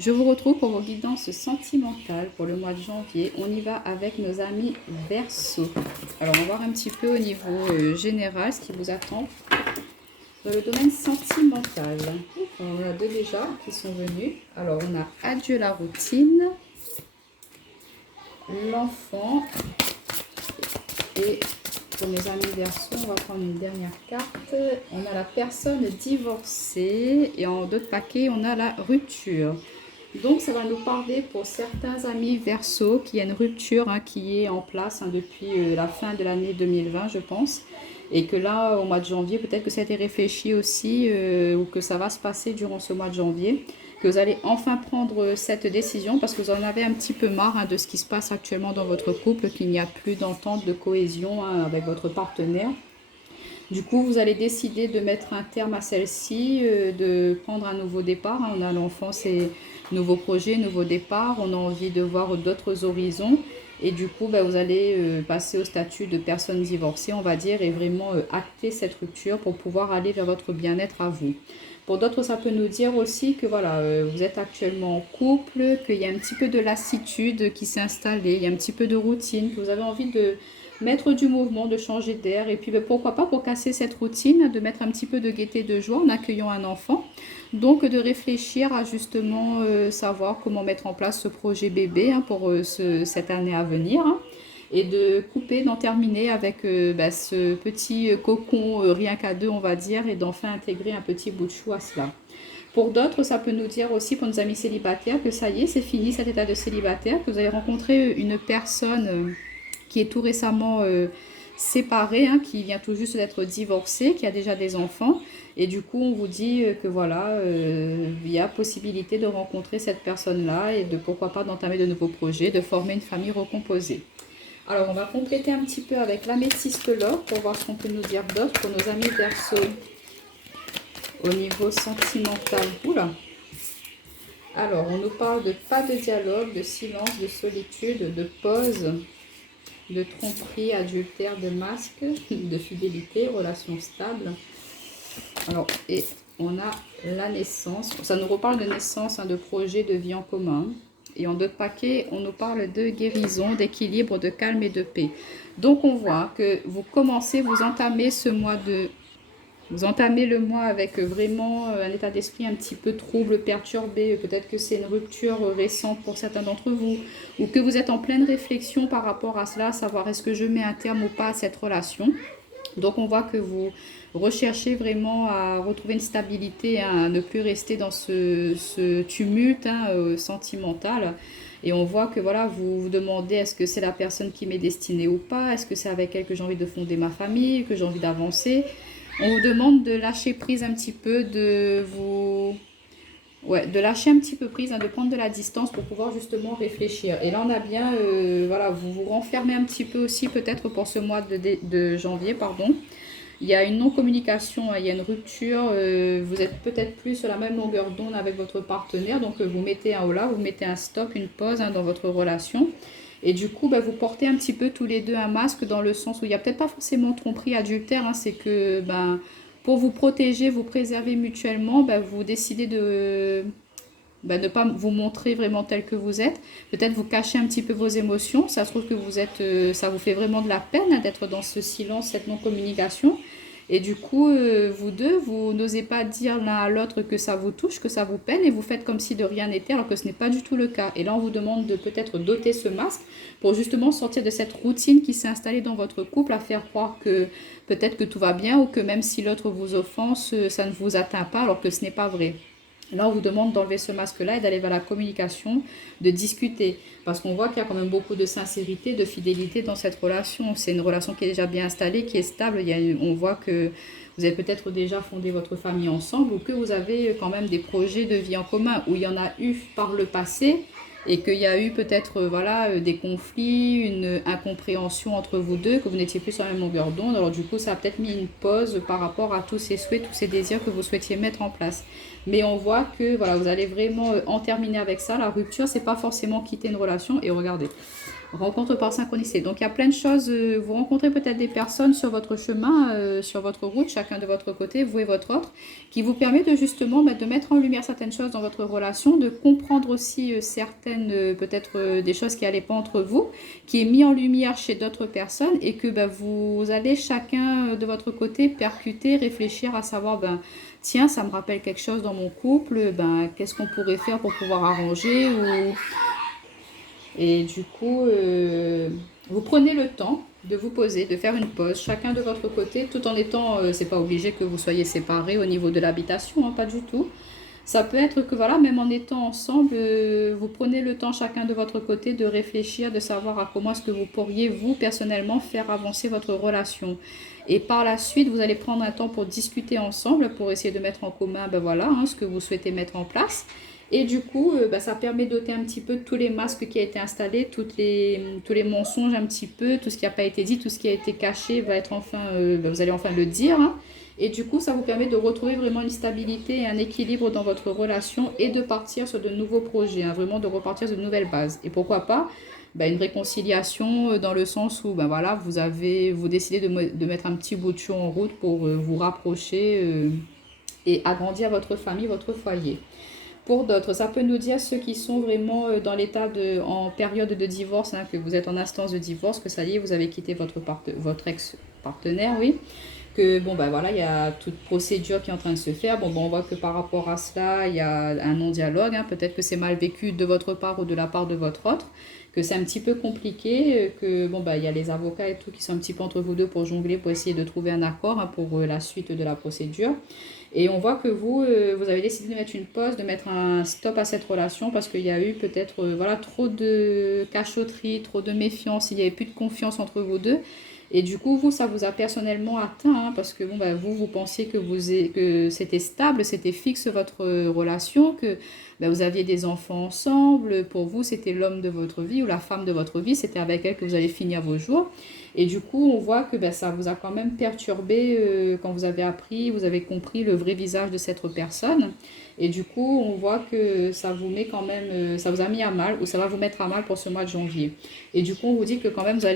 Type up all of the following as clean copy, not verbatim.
Je vous retrouve pour vos guidances sentimentales pour le mois de janvier. On y va avec nos amis Verseau. Alors, on va voir un petit peu au niveau général ce qui vous attend dans le domaine sentimental. On a deux déjà qui sont venus. Alors, on a Adieu la routine, l'enfant et pour mes amis Verseau, on va prendre une dernière carte. On a la personne divorcée et en d'autres paquets, on a la rupture. Donc, ça va nous parler pour certains amis Verseau qu'il y a une rupture qui est en place depuis la fin de l'année 2020, je pense. Et que là, au mois de janvier, peut-être que ça a été réfléchi aussi ou que ça va se passer durant ce mois de janvier. Que vous allez enfin prendre cette décision parce que vous en avez un petit peu marre de ce qui se passe actuellement dans votre couple, qu'il n'y a plus d'entente, de cohésion avec votre partenaire. Du coup, vous allez décider de mettre un terme à celle-ci, de prendre un nouveau départ. On a l'enfant, c'est nouveau projet, nouveau départ. On a envie de voir d'autres horizons. Et du coup, vous allez passer au statut de personne divorcée, on va dire, et vraiment acter cette rupture pour pouvoir aller vers votre bien-être à vous. Pour d'autres, ça peut nous dire aussi que voilà, vous êtes actuellement en couple, qu'il y a un petit peu de lassitude qui s'est installée, il y a un petit peu de routine, que vous avez envie de mettre du mouvement, de changer d'air. Et puis pourquoi pas pour casser cette routine, de mettre un petit peu de gaieté de joie en accueillant un enfant. Donc de réfléchir à justement savoir comment mettre en place ce projet bébé pour cette année à venir. Et de couper, d'en terminer avec ce petit cocon rien qu'à deux, on va dire, et d'enfin intégrer un petit bout de chou à cela. Pour d'autres, ça peut nous dire aussi, pour nos amis célibataires, que ça y est, c'est fini cet état de célibataire, que vous avez rencontré une personne qui est tout récemment séparée, qui vient tout juste d'être divorcée, qui a déjà des enfants. Et du coup, on vous dit que voilà, il y a possibilité de rencontrer cette personne-là et de pourquoi pas d'entamer de nouveaux projets, de former une famille recomposée. Alors, on va compléter un petit peu avec l'améthyste l'or pour voir ce qu'on peut nous dire d'autre pour nos amis Verseau au niveau sentimental. Oula! Alors, on nous parle de pas de dialogue, de silence, de solitude, de pause, de tromperie, adultère, de masque, de fidélité, relation stable. Alors, et on a la naissance. Ça nous reparle de naissance, de projet, de vie en commun. Et en d'autres paquets, on nous parle de guérison, d'équilibre, de calme et de paix. Donc, on voit que vous commencez, vous entamez ce mois de... Vous entamez le mois avec vraiment un état d'esprit un petit peu trouble, perturbé. Peut-être que c'est une rupture récente pour certains d'entre vous. Ou que vous êtes en pleine réflexion par rapport à cela, savoir est-ce que je mets un terme ou pas à cette relation. Donc on voit que vous recherchez vraiment à retrouver une stabilité, à ne plus rester dans ce tumulte sentimental. Et on voit que voilà, vous vous demandez est-ce que c'est la personne qui m'est destinée ou pas, est-ce que c'est avec elle que j'ai envie de fonder ma famille, que j'ai envie d'avancer. On vous demande de lâcher prise un petit peu, de lâcher un petit peu prise, de prendre de la distance pour pouvoir justement réfléchir. Et là, on a bien, voilà, vous vous renfermez un petit peu aussi peut-être pour ce mois de janvier, pardon. Il y a une non-communication, il y a une rupture, vous êtes peut-être plus sur la même longueur d'onde avec votre partenaire, donc vous mettez un holà, vous mettez un stop, une pause dans votre relation. Et du coup, vous portez un petit peu tous les deux un masque dans le sens où il n'y a peut-être pas forcément tromperie adultère, c'est que pour vous protéger, vous préserver mutuellement, vous décidez de ne pas vous montrer vraiment tel que vous êtes. Peut-être vous cachez un petit peu vos émotions. Ça se trouve que vous êtes, ça vous fait vraiment de la peine d'être dans ce silence, cette non-communication. Et du coup, vous deux, vous n'osez pas dire l'un à l'autre que ça vous touche, que ça vous peine, et vous faites comme si de rien n'était, alors que ce n'est pas du tout le cas. Et là, on vous demande de peut-être doter ce masque pour justement sortir de cette routine qui s'est installée dans votre couple, à faire croire que peut-être que tout va bien, ou que même si l'autre vous offense, ça ne vous atteint pas, alors que ce n'est pas vrai. Là, on vous demande d'enlever ce masque-là et d'aller vers la communication, de discuter. Parce qu'on voit qu'il y a quand même beaucoup de sincérité, de fidélité dans cette relation. C'est une relation qui est déjà bien installée, qui est stable. On voit que vous avez peut-être déjà fondé votre famille ensemble ou que vous avez quand même des projets de vie en commun où il y en a eu par le passé et qu'il y a eu peut-être des conflits, une incompréhension entre vous deux, que vous n'étiez plus sur la même longueur d'onde. Alors du coup, ça a peut-être mis une pause par rapport à tous ces souhaits, tous ces désirs que vous souhaitiez mettre en place. Mais on voit que voilà, vous allez vraiment en terminer avec ça. La rupture, c'est pas forcément quitter une relation. Et regardez, Rencontre par synchronicité. Donc il y a plein de choses. Vous rencontrez peut-être des personnes sur votre chemin, sur votre route, chacun de votre côté, vous et votre autre, qui vous permet de justement de mettre en lumière certaines choses dans votre relation, de comprendre aussi certaines, peut-être des choses qui n'allaient pas entre vous, qui est mis en lumière chez d'autres personnes et que vous allez chacun de votre côté percuter, réfléchir à savoir, tiens, ça me rappelle quelque chose dans mon couple, qu'est-ce qu'on pourrait faire pour pouvoir arranger ou et du coup, vous prenez le temps de vous poser, de faire une pause, chacun de votre côté, tout en étant, c'est pas obligé que vous soyez séparés au niveau de l'habitation, hein, pas du tout. Ça peut être que voilà, même en étant ensemble, vous prenez le temps chacun de votre côté de réfléchir, de savoir à comment est-ce que vous pourriez, vous, personnellement, faire avancer votre relation. Et par la suite, vous allez prendre un temps pour discuter ensemble, pour essayer de mettre en commun, voilà, hein, ce que vous souhaitez mettre en place. Et du coup, ça permet d'ôter un petit peu tous les masques qui ont été installés, tous les mensonges un petit peu, tout ce qui n'a pas été dit, tout ce qui a été caché va être enfin, vous allez enfin le dire, hein. Et du coup, ça vous permet de retrouver vraiment une stabilité et un équilibre dans votre relation et de partir sur de nouveaux projets, hein, vraiment de repartir sur de nouvelles bases. Et pourquoi pas une réconciliation dans le sens où voilà, vous décidez de mettre un petit bout de chou en route pour vous rapprocher et agrandir votre famille, votre foyer. Pour d'autres, ça peut nous dire ceux qui sont vraiment dans l'état en période de divorce, hein, que vous êtes en instance de divorce, que ça y est, vous avez quitté votre ex-partenaire, oui. Que voilà, il y a toute procédure qui est en train de se faire. On voit que par rapport à cela, il y a un non-dialogue, hein. Peut-être que c'est mal vécu de votre part ou de la part de votre autre, que c'est un petit peu compliqué, que il y a les avocats et tout qui sont un petit peu entre vous deux pour jongler, pour essayer de trouver un accord, hein, pour la suite de la procédure. Et on voit que vous avez décidé de mettre une pause, de mettre un stop à cette relation parce qu'il y a eu peut-être voilà, trop de cachotterie, trop de méfiance, il n'y avait plus de confiance entre vous deux. Et du coup, vous, ça vous a personnellement atteint, hein, parce que vous pensiez que c'était stable, c'était fixe votre relation, que vous aviez des enfants ensemble. Pour vous, c'était l'homme de votre vie ou la femme de votre vie, c'était avec elle que vous allez finir vos jours. Et du coup, on voit que ça vous a quand même perturbé quand vous avez appris, vous avez compris le vrai visage de cette personne. Et du coup, on voit que ça vous met quand même, ça vous a mis à mal ou ça va vous mettre à mal pour ce mois de janvier. Et du coup, on vous dit que quand même, vous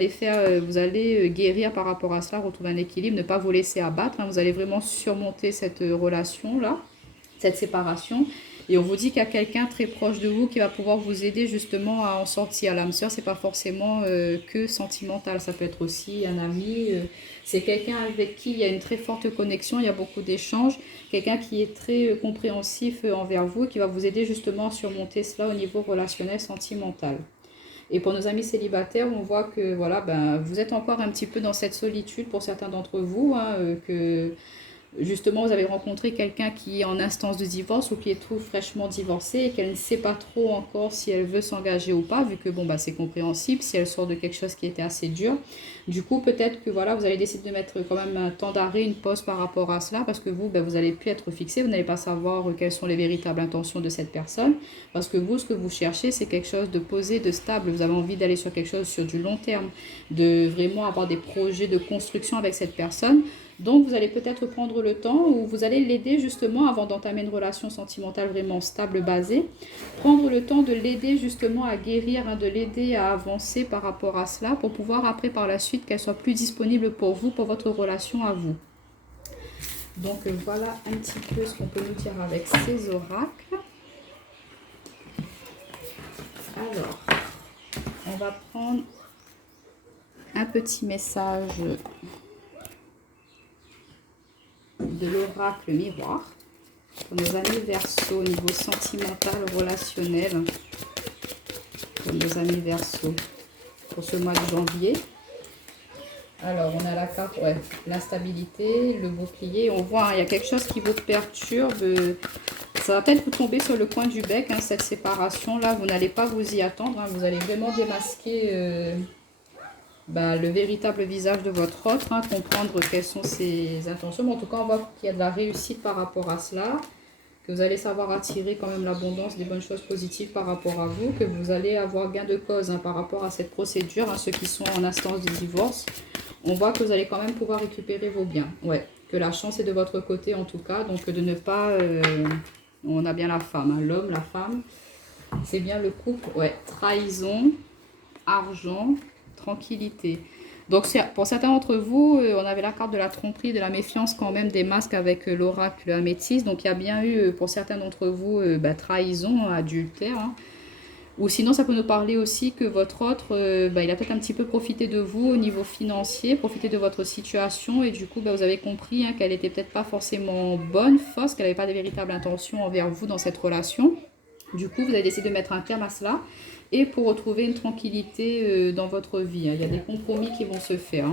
allez guérir par rapport à ça, retrouver un équilibre, ne pas vous laisser abattre, hein. Vous allez vraiment surmonter cette relation-là, cette séparation. Et on vous dit qu'il y a quelqu'un très proche de vous qui va pouvoir vous aider justement à en sortir. L'âme sœur, c'est pas forcément que sentimental, ça peut être aussi un ami. C'est quelqu'un avec qui il y a une très forte connexion, il y a beaucoup d'échanges. Quelqu'un qui est très compréhensif envers vous et qui va vous aider justement à surmonter cela au niveau relationnel, sentimental. Et pour nos amis célibataires, on voit que voilà, vous êtes encore un petit peu dans cette solitude pour certains d'entre vous, hein, que justement vous avez rencontré quelqu'un qui est en instance de divorce ou qui est tout fraîchement divorcé et qu'elle ne sait pas trop encore si elle veut s'engager ou pas, vu que c'est compréhensible si elle sort de quelque chose qui était assez dur. Du coup, peut-être que voilà, vous allez décider de mettre quand même un temps d'arrêt, une pause par rapport à cela, parce que vous n'allez plus être fixé, vous n'allez pas savoir quelles sont les véritables intentions de cette personne, parce que vous, ce que vous cherchez, c'est quelque chose de posé, de stable. Vous avez envie d'aller sur quelque chose sur du long terme, de vraiment avoir des projets de construction avec cette personne. Donc, vous allez peut-être prendre le temps où vous allez l'aider justement avant d'entamer une relation sentimentale vraiment stable, basée. Prendre le temps de l'aider justement à guérir, hein, de l'aider à avancer par rapport à cela pour pouvoir après par la suite qu'elle soit plus disponible pour vous, pour votre relation à vous. Donc, voilà un petit peu ce qu'on peut nous dire avec ces oracles. Alors, on va prendre un petit message de l'oracle miroir pour nos amis Verseaux au niveau sentimental, relationnel, pour nos amis Verseaux pour ce mois de janvier. Alors on a la carte, l'instabilité, le bouclier. On voit, hein, il y a quelque chose qui vous perturbe. Ça va peut-être vous tomber sur le coin du bec, hein, cette séparation là, vous n'allez pas vous y attendre, hein, vous allez vraiment démasquer le véritable visage de votre autre, hein, comprendre quelles sont ses intentions. Mais en tout cas, on voit qu'il y a de la réussite par rapport à cela, que vous allez savoir attirer quand même l'abondance des bonnes choses positives par rapport à vous, que vous allez avoir gain de cause, hein, par rapport à cette procédure, hein, ceux qui sont en instance de divorce. On voit que vous allez quand même pouvoir récupérer vos biens. Ouais, que la chance est de votre côté en tout cas, donc de ne pas... on a bien la femme, hein, l'homme, la femme, c'est bien le couple. Ouais, trahison. argent, tranquillité. Donc pour certains d'entre vous, on avait la carte de la tromperie, de la méfiance quand même, des masques avec l'oracle améthyste. Donc il y a bien eu pour certains d'entre vous trahison, adultère. Hein. Ou sinon, ça peut nous parler aussi que votre autre, il a peut-être un petit peu profité de vous au niveau financier, profité de votre situation. Et du coup, vous avez compris qu'elle n'était peut-être pas forcément bonne, fausse, qu'elle n'avait pas de véritable intention envers vous dans cette relation. Du coup, vous avez décidé de mettre un terme à cela et pour retrouver une tranquillité dans votre vie. Il y a des compromis qui vont se faire.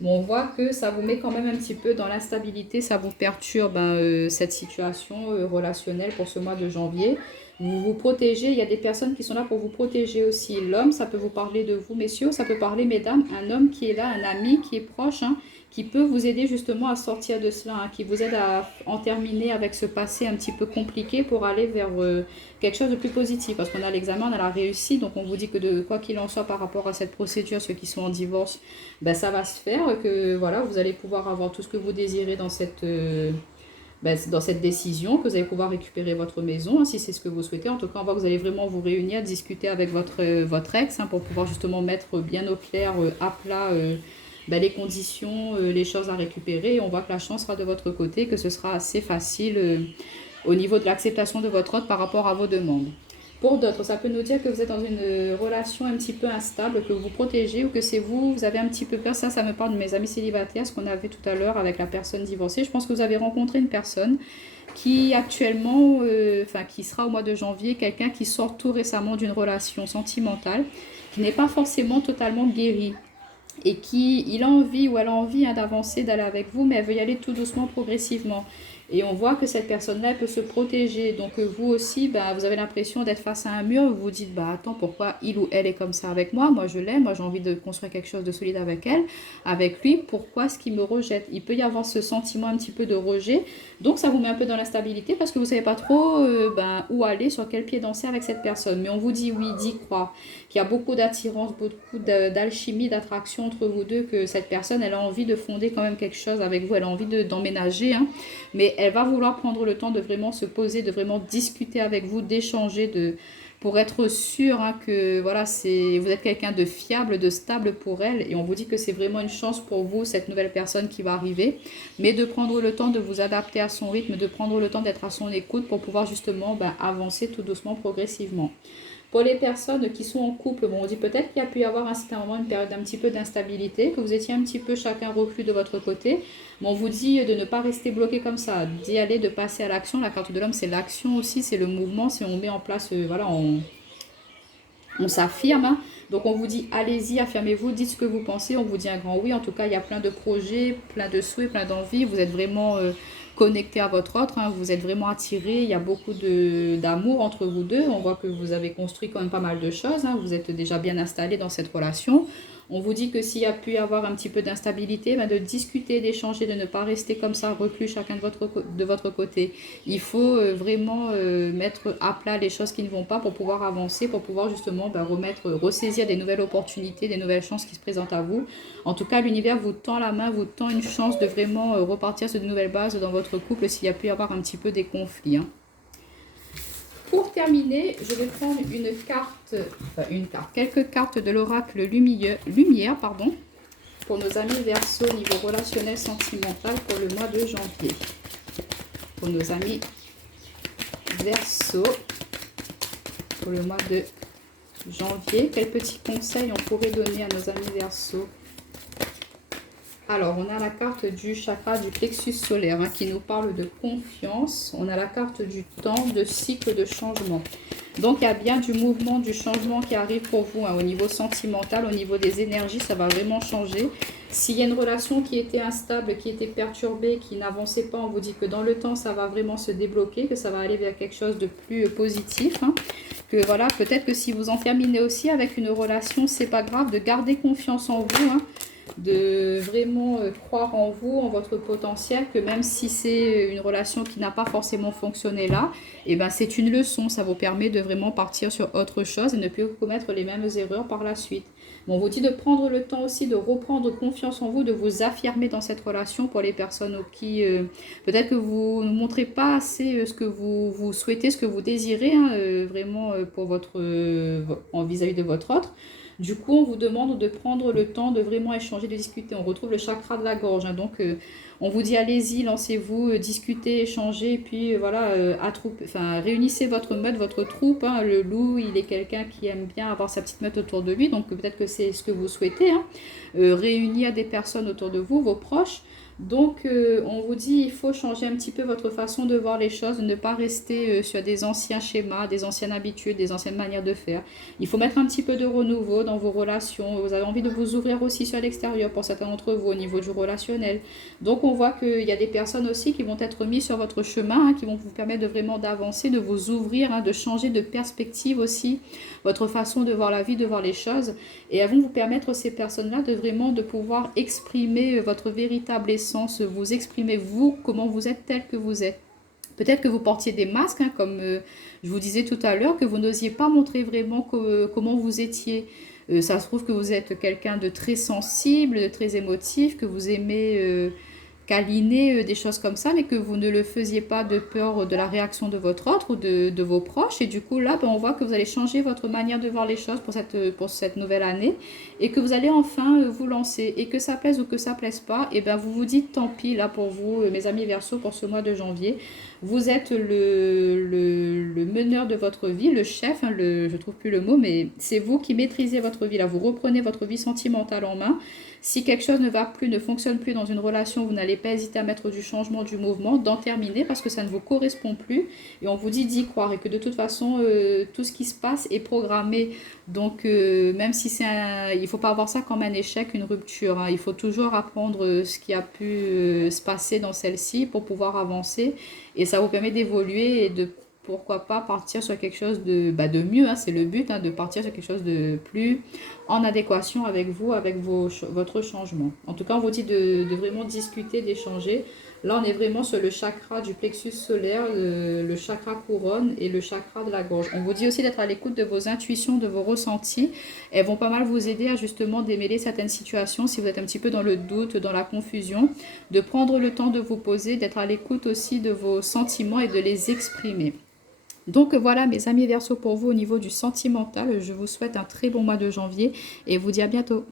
Bon, on voit que ça vous met quand même un petit peu dans l'instabilité, ça vous perturbe cette situation relationnelle pour ce mois de janvier. Vous vous protégez, il y a des personnes qui sont là pour vous protéger aussi. L'homme, ça peut vous parler de vous, messieurs, ça peut parler, mesdames, un homme qui est là, un ami qui est proche, qui peut vous aider justement à sortir de cela, qui vous aide à en terminer avec ce passé un petit peu compliqué pour aller vers quelque chose de plus positif. Parce qu'on a l'examen, on a la réussite, donc on vous dit que de quoi qu'il en soit par rapport à cette procédure, ceux qui sont en divorce, ça va se faire, que voilà, vous allez pouvoir avoir tout ce que vous désirez dans cette décision, que vous allez pouvoir récupérer votre maison, si c'est ce que vous souhaitez. En tout cas, on voit que vous allez vraiment vous réunir, discuter avec votre ex, pour pouvoir justement mettre bien au clair, à plat, les conditions, les choses à récupérer. Et on voit que la chance sera de votre côté, que ce sera assez facile au niveau de l'acceptation de votre autre par rapport à vos demandes. Pour d'autres, ça peut nous dire que vous êtes dans une relation un petit peu instable, que vous protégez ou que c'est vous, vous avez un petit peu peur. Ça me parle de mes amis célibataires, ce qu'on avait tout à l'heure avec la personne divorcée. Je pense que vous avez rencontré une personne qui actuellement, qui sera au mois de janvier, quelqu'un qui sort tout récemment d'une relation sentimentale, qui n'est pas forcément totalement guérie. Et il a envie ou elle a envie d'avancer, d'aller avec vous, mais elle veut y aller tout doucement, progressivement. Et on voit que cette personne-là peut se protéger. Donc vous aussi, vous avez l'impression d'être face à un mur. Vous vous dites, attends, pourquoi il ou elle est comme ça avec moi? Moi, je l'aime. Moi, j'ai envie de construire quelque chose de solide avec elle, avec lui. Pourquoi est-ce qu'il me rejette? Il peut y avoir ce sentiment un petit peu de rejet. Donc ça vous met un peu dans l'instabilité parce que vous ne savez pas trop où aller, sur quel pied danser avec cette personne. Mais on vous dit oui, d'y croire, qu'il y a beaucoup d'attirance, beaucoup d'alchimie, d'attraction entre vous deux, que cette personne, elle a envie de fonder quand même quelque chose avec vous. Elle a envie d'emménager, mais elle va vouloir prendre le temps de vraiment se poser, de vraiment discuter avec vous, d'échanger, pour être sûr que voilà, vous êtes quelqu'un de fiable, de stable pour elle. Et on vous dit que c'est vraiment une chance pour vous, cette nouvelle personne qui va arriver. Mais de prendre le temps de vous adapter à son rythme, de prendre le temps d'être à son écoute pour pouvoir justement avancer tout doucement, progressivement. Pour les personnes qui sont en couple, on dit peut-être qu'il y a pu y avoir à un certain moment une période un petit peu d'instabilité, que vous étiez un petit peu chacun reclus de votre côté. Mais on vous dit de ne pas rester bloqué comme ça, d'y aller, de passer à l'action. La carte de l'homme, c'est l'action aussi, c'est le mouvement, c'est on met en place, on s'affirme. Donc on vous dit allez-y, affirmez-vous, dites ce que vous pensez. On vous dit un grand oui. En tout cas, il y a plein de projets, plein de souhaits, plein d'envies. Vous êtes vraiment connecté à votre autre, vous êtes vraiment attiré, il y a beaucoup d'amour entre vous deux. On voit que vous avez construit quand même pas mal de choses, vous êtes déjà bien installé dans cette relation. On vous dit que s'il y a pu y avoir un petit peu d'instabilité, de discuter, d'échanger, de ne pas rester comme ça, reclus chacun de votre côté. Il faut vraiment mettre à plat les choses qui ne vont pas pour pouvoir avancer, pour pouvoir justement ressaisir des nouvelles opportunités, des nouvelles chances qui se présentent à vous. En tout cas, l'univers vous tend la main, vous tend une chance de vraiment repartir sur de nouvelles bases dans votre couple s'il y a pu y avoir un petit peu des conflits. Pour terminer, je vais prendre quelques cartes de l'oracle lumière, pour nos amis Verseau au niveau relationnel sentimental pour le mois de janvier. Pour nos amis Verseau pour le mois de janvier, quels petits conseils on pourrait donner à nos amis Verseau? Alors, on a la carte du chakra du plexus solaire qui nous parle de confiance. On a la carte du temps, de cycle de changement. Donc, il y a bien du mouvement, du changement qui arrive pour vous au niveau sentimental, au niveau des énergies, ça va vraiment changer. S'il y a une relation qui était instable, qui était perturbée, qui n'avançait pas, on vous dit que dans le temps, ça va vraiment se débloquer, que ça va aller vers quelque chose de plus positif. Que voilà, peut-être que si vous en terminez aussi avec une relation, c'est pas grave, de garder confiance en vous, de vraiment croire en vous, en votre potentiel, que même si c'est une relation qui n'a pas forcément fonctionné là, c'est une leçon, ça vous permet de vraiment partir sur autre chose et ne plus commettre les mêmes erreurs par la suite. Bon, on vous dit de prendre le temps aussi de reprendre confiance en vous, de vous affirmer dans cette relation pour les personnes qui peut-être que vous ne montrez pas assez ce que vous souhaitez, ce que vous désirez, vraiment pour vis-à-vis de votre autre. Du coup, on vous demande de prendre le temps de vraiment échanger, de discuter. On retrouve le chakra de la gorge, hein. Donc, on vous dit allez-y, lancez-vous, discutez, échangez, et puis voilà, réunissez votre meute, votre troupe, hein. Le loup, il est quelqu'un qui aime bien avoir sa petite meute autour de lui, donc peut-être que c'est ce que vous souhaitez, hein. Réunir des personnes autour de vous, vos proches. Donc, on vous dit, il faut changer un petit peu votre façon de voir les choses, ne pas rester sur des anciens schémas, des anciennes habitudes, des anciennes manières de faire. Il faut mettre un petit peu de renouveau dans vos relations. Vous avez envie de vous ouvrir aussi sur l'extérieur pour certains d'entre vous au niveau du relationnel. Donc, on voit qu'il y a des personnes aussi qui vont être mises sur votre chemin, hein, qui vont vous permettre de vraiment d'avancer, de vous ouvrir, hein, de changer de perspective aussi, votre façon de voir la vie, de voir les choses. Et elles vont vous permettre, ces personnes-là, de vraiment de pouvoir exprimer votre véritable essence, vous exprimer vous, comment vous êtes tel que vous êtes. Peut-être que vous portiez des masques, hein, comme je vous disais tout à l'heure, que vous n'osiez pas montrer vraiment comment vous étiez. Ça se trouve que vous êtes quelqu'un de très sensible, de très émotif, que vous aimez câliner, des choses comme ça, mais que vous ne le faisiez pas de peur de la réaction de votre autre ou de vos proches. Et du coup, là, ben, on voit que vous allez changer votre manière de voir les choses pour cette nouvelle année et que vous allez enfin vous lancer. Et que ça plaise ou que ça plaise pas, et ben vous vous dites tant pis, là, pour vous, mes amis Verseau, pour ce mois de janvier. Vous êtes le meneur de votre vie, le chef, hein, je trouve plus le mot, mais c'est vous qui maîtrisez votre vie. Là, vous reprenez votre vie sentimentale en main. Si quelque chose ne va plus, ne fonctionne plus dans une relation, vous n'allez pas hésiter à mettre du changement, du mouvement, d'en terminer parce que ça ne vous correspond plus. Et on vous dit d'y croire et que de toute façon, tout ce qui se passe est programmé. Donc, même si il ne faut pas avoir ça comme un échec, une rupture, hein. Il faut toujours apprendre ce qui a pu se passer dans celle-ci pour pouvoir avancer. Et ça vous permet d'évoluer et de pourquoi pas partir sur quelque chose de mieux, hein, c'est le but, hein, de partir sur quelque chose de plus en adéquation avec vous, avec votre changement. En tout cas, on vous dit de vraiment discuter, d'échanger. Là, on est vraiment sur le chakra du plexus solaire, le chakra couronne et le chakra de la gorge. On vous dit aussi d'être à l'écoute de vos intuitions, de vos ressentis. Elles vont pas mal vous aider à justement démêler certaines situations si vous êtes un petit peu dans le doute, dans la confusion, de prendre le temps de vous poser, d'être à l'écoute aussi de vos sentiments et de les exprimer. Donc voilà mes amis Verseau pour vous au niveau du sentimental. Je vous souhaite un très bon mois de janvier et vous dis à bientôt.